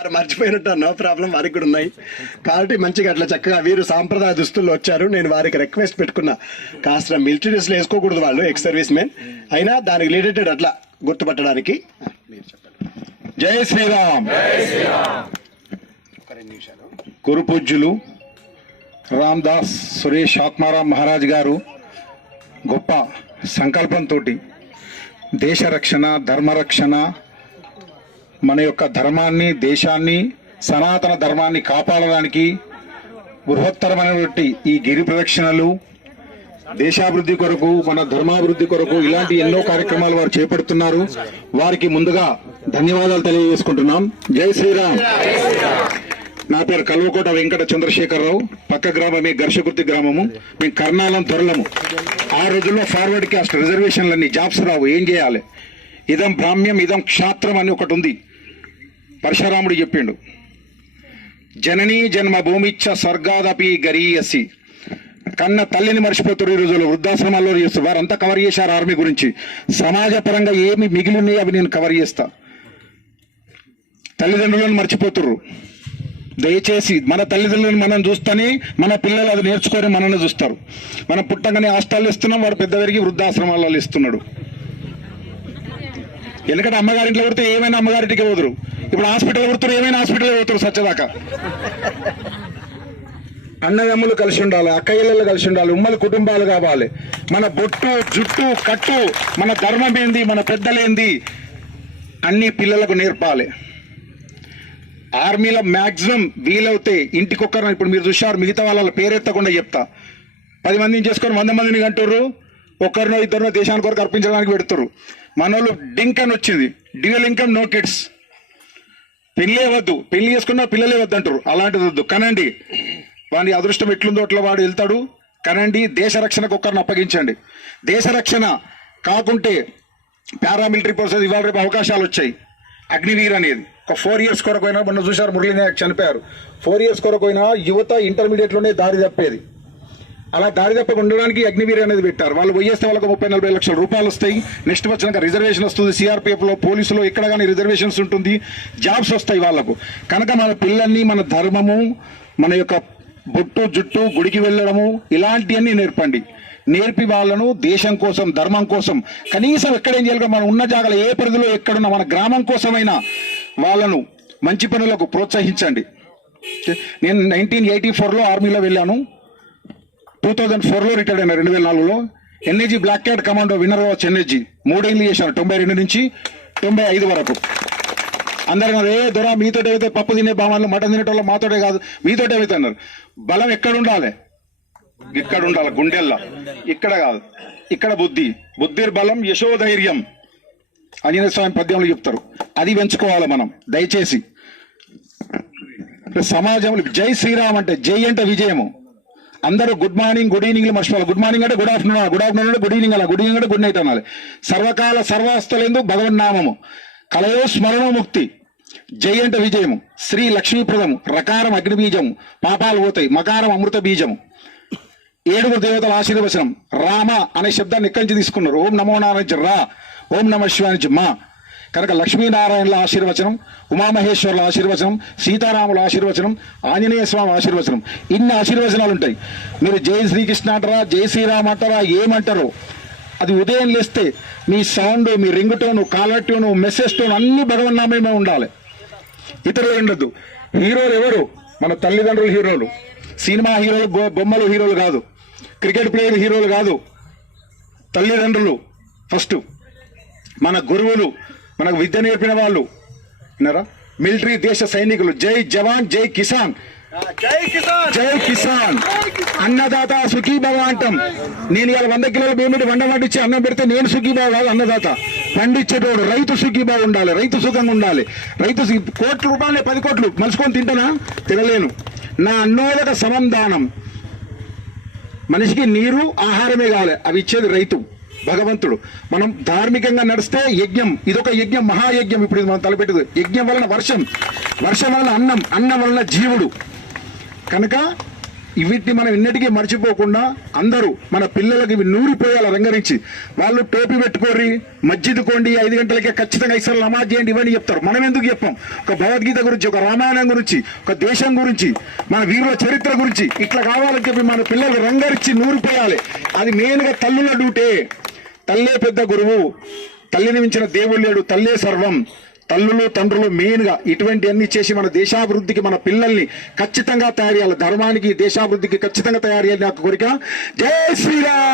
వారు మర్చిపోయినట్టు no problem వారికి కూడా ఉన్నాయి. కాబట్టి మంచిగా అట్లా చక్కగా వీరు సాంప్రదాయ దుస్తుల్లో వచ్చారు. నేను వారికి రిక్వెస్ట్ పెట్టుకున్నా కాస్త మిలిటరీ డ్రెస్లు వేసుకోకూడదు వాళ్ళు ఎక్స్ సర్వీస్ మెన్ అయినా దానికి రిలేటెడ్ అట్లా గుర్తుపట్టడానికి. మీరు చెప్పండి. జై శ్రీరామ్. గురు పూజ్యులు రామ్ దాస్ సురేష్ ఆత్మారాం మహారాజ్ గారు గొప్ప సంకల్పంతో దేశ రక్షణ ధర్మరక్షణ మన యొక్క ధర్మాన్ని దేశాన్ని సనాతన ధర్మాన్ని కాపాడడానికి బృహత్తరమైనటువంటి ఈ గిరి ప్రదక్షిణలు దేశాభివృద్ధి కొరకు మన ధర్మాభివృద్ధి కొరకు ఇలాంటి ఎన్నో కార్యక్రమాలు వారు చేపడుతున్నారు. వారికి ముందుగా ధన్యవాదాలు తెలియజేసుకుంటున్నాం. జై శ్రీరామ్. నా పేరు కల్వకోట వెంకట చంద్రశేఖరరావు. పక్క గ్రామమే ఘర్షకుర్తి గ్రామము. మేము కర్ణాలం తొరలము. ఆ రోజుల్లో ఫార్వర్డ్ క్యాస్ట్ రిజర్వేషన్లన్నీ జాబ్స్ రావు ఏం చేయాలి? ఇదం బ్రాహ్మ్యం ఇదం క్షాత్రం అని ఒకటి ఉంది. పరశురాముడు చెప్పిండు. జననీ జన్మ భూమిచ్చ స్వర్గాదపి గరీయసి. కన్న తల్లిని మర్చిపోతారు ఈ రోజుల్లో. వృద్ధాశ్రమాల్లో చేస్తారు వారంతా కవర్ చేశారు ఆర్మీ గురించి. సమాజ పరంగా ఏమి మిగిలి ఉన్నాయో అవి నేను కవర్ చేస్తా. తల్లిదండ్రులను మర్చిపోతుర్రు. దయచేసి మన తల్లిదండ్రులను మనం చూస్తేనే మన పిల్లలు అది నేర్చుకొని మనల్ని చూస్తారు. మనం పుట్టగానే హాస్టల్లో ఇస్తున్నాం వాడు పెద్ద పెరిగి వృద్ధాశ్రమాలలో ఇస్తున్నాడు. ఎందుకంటే అమ్మగారింట్లో కొడితే ఏమైనా అమ్మగారింటికి పోదురు. ఇప్పుడు హాస్పిటల్ కొడుతారు ఏమైనా హాస్పిటల్ పోతారు సచ్చదాకా అన్నదమ్ములు కలిసి ఉండాలి అక్కయ్యలు కలిసి ఉండాలి ఉమ్మడి కుటుంబాలు కావాలి. మన బొట్టు జుట్టు కట్టు మన ధర్మం ఏంది మన పెద్దలేంది అన్ని పిల్లలకు నేర్పాలి. ఆర్మీలో మ్యాక్సిమం వీలవుతే ఇంటికొక్కరు ఇప్పుడు మీరు చూసారు మిగతా వాళ్ళ పేరెత్తకుండా చెప్తా. పది మందిని చేసుకొని వంద మందిని కంటారు ఒక్కరినో ఇద్దరినో దేశానికి వరకు అర్పించడానికి పెడతారు మనోళ్ళు డింకన్ అని వచ్చింది డ్యూయల్ ఇన్కమ్ నో కిడ్స్. పెళ్ళే వద్దు. పెళ్ళి చేసుకున్న పిల్లలే వద్దు అంటారు అలాంటిది వద్దు. కనండి వాని అదృష్టం ఎట్లుందో అట్లా వాడు వెళ్తాడు. కనండి దేశ రక్షణకు ఒక్కరిని అప్పగించండి. దేశ రక్షణ కాకుంటే పారామిలిటరీ ఫోర్సెస్ ఇవాళ రేపు అవకాశాలు వచ్చాయి. అగ్నివీర్ అనేది. ఒక ఫోర్ ఇయర్స్ కొరకు అయినా మొన్న చూశారు మురళీ నాయక్ చనిపోయారు. ఫోర్ ఇయర్స్ కొరకు అయినా యువత ఇంటర్మీడియట్లోనే దారి తప్పేది. అలా దారి తప్పక ఉండడానికి అగ్నివీర్ అనేది పెట్టారు. వాళ్ళు పోయేస్తే వాళ్ళకి ముప్పై నలభై లక్షల రూపాయలు వస్తాయి. నెక్స్ట్ వచ్చినాక రిజర్వేషన్ వస్తుంది. సిఆర్పిఎఫ్లో పోలీసులో ఎక్కడ కానీ రిజర్వేషన్స్ ఉంటుంది. జాబ్స్ వస్తాయి వాళ్ళకు. కనుక మన పిల్లల్ని మన ధర్మము మన యొక్క బొట్టు జుట్టు గుడికి వెళ్ళడము ఇలాంటివన్నీ నేర్పండి. నేర్పి వాళ్ళను దేశం కోసం ధర్మం కోసం. కనీసం ఎక్కడేం చేయాలి? మనం ఉన్న జాగాలో ఏ పరిధిలో ఎక్కడున్నా మన గ్రామం కోసమైనా వాళ్ళను మంచి పనులకు ప్రోత్సహించండి. నేను నైన్టీన్ ఎయిటీ ఫోర్లో ఆర్మీలో వెళ్ళాను. టూ థౌజండ్ ఫోర్లో రిటైర్డ్ అయినారు రెండు వేల నాలుగులో ఎన్ఏజీ బ్లాక్ క్యాట్ కమాండో విన్నర్ వాచ్ ఎన్ఏజీ మూడేళ్ళు చేశారు తొంభై రెండు నుంచి తొంభై ఐదు వరకు. అందరూ అన్నారు, ఏ దొర మీతో అయితే పప్పు తినే బామాలు మటన్ తినేటోళ్ళు మాతోటే కాదు మీతోటే అయితే అన్నారు. బలం ఎక్కడ ఉండాలి? ఇక్కడ ఉండాలి గుండెల్లో. ఇక్కడ కాదు ఇక్కడ బుద్ధి. బుద్ధి బలం యశోధైర్యం. ఆంజనేయ స్వామి పద్యంలో చెప్తారు అది పెంచుకోవాలి మనం దయచేసి. సమాజంలో జై శ్రీరామ్ అంటే జై అంటే విజయము. అందరూ గుడ్ మార్నింగ్ గుడ్ ఈవినింగ్ మర్చిపోవాలి. గుడ్ మార్నింగ్ అంటే గుడ్ ఆఫ్టర్నూన్ గుడ్ ఆఫ్టర్నూన్ అంటే గుడ్ ఈవినింగ్ అలా. గుడ్ ఈవినింగ్ అంటే గుడ్ నైట్ అనాలి. సర్వకాల సర్వాస్తలందు భగవన్నామము. కలయో స్మరణోముక్తి జై అంటే విజయము. శ్రీ లక్ష్మీప్రదము. రకారం అగ్ని బీజము పాపాలు పోతాయి. మకారం అమృత బీజము. ఏడుగురు దేవతల ఆశీర్వచనం. రామ అనే శబ్దాన్ని ఇక్కడి నుంచి తీసుకున్నారు? ఓం నమో నారాయణ రా. ఓం నమ శివానికి మా. కనుక లక్ష్మీనారాయణుల ఆశీర్వచనం ఉమామహేశ్వరుల ఆశీర్వచనం సీతారాముల ఆశీర్వచనం ఆంజనేయ స్వామి ఆశీర్వచనం. ఇన్ని ఆశీర్వచనాలు ఉంటాయి. మీరు జై శ్రీకృష్ణ అంటారా జై శ్రీరామ్ అంటారా ఏమంటారో అది ఉదయం లేస్తే మీ సౌండ్ మీ ring tone caller tone message tone అన్ని భగవన్నామయమే ఉండాలి. ఇతరులు ఉండద్దు. హీరోలు ఎవరు? మన తల్లిదండ్రులు హీరోలు. సినిమా హీరోలు బొమ్మలు హీరోలు కాదు. క్రికెట్ ప్లేయర్ హీరోలు కాదు. తల్లిదండ్రులు ఫస్ట్. మన గురువులు మనకు విద్య నేర్పిన వాళ్ళు. విన్నారా? మిలిటరీ దేశ సైనికులు. జై జవాన్ జై కిసాన్. జై కిసాన్. జై కిసాన్. అన్నదాత సుఖీభవ అంటాం. నేను ఇవాళ వంద కిలోల భూమిని వండ వండించి అన్నం పెడితే నేను సుఖీభావ కాదు అన్నదాత. పండించేటోడు రైతు సుఖీభావ ఉండాలి రైతు సుఖంగా ఉండాలి. రైతు కోట్ల రూపాయలే పది కోట్లు. మలుచుకొని తింటానా? తినలేను. నా అన్నోదక సమందానం మనిషికి నీరు ఆహారమే కావాలి. అవి ఇచ్చేది రైతు. భగవంతుడు. మనం ధార్మికంగా నడిస్తే యజ్ఞం. ఇదొక యజ్ఞం మహాయజ్ఞం. ఇప్పుడు ఇది మనం తలపెట్టదు. యజ్ఞం వలన వర్షం. వర్షం వలన అన్నం అన్నం వలన జీవుడు. కనుక వీటిని మనం ఎన్నటికీ మర్చిపోకుండా అందరూ మన పిల్లలకి ఇవి నూరిపోయాలి రంగరించి వాళ్ళు టోపీ పెట్టుకోరి మజ్జిదుకోండి ఐదు గంటలకే ఖచ్చితంగా ఇసలు నమాజ్ చేయండి ఇవన్నీ చెప్తారు. మనం ఎందుకు చెప్పాం? ఒక భగవద్గీత గురించి ఒక రామాయణం గురించి ఒక దేశం గురించి మన వీరుల చరిత్ర గురించి. ఇట్లా కావాలని చెప్పి మన పిల్లలు రంగరించి నూరిపోయాలి. అది మెయిన్గా తల్లుల డ్యూటే. తల్లే పెద్ద గురువు. తల్లిని మించిన దేవుడు లేడు. తల్లే సర్వం. తల్లులు తండ్రులు మెయిన్గా ఇటువంటి అన్ని చేసి మన దేశాభివృద్ధికి మన పిల్లల్ని ఖచ్చితంగా తయారు చేయాలి. ధర్మానికి దేశాభివృద్ధికి ఖచ్చితంగా తయారు చేయాలి నాకు కోరిక. జై శ్రీరామ్!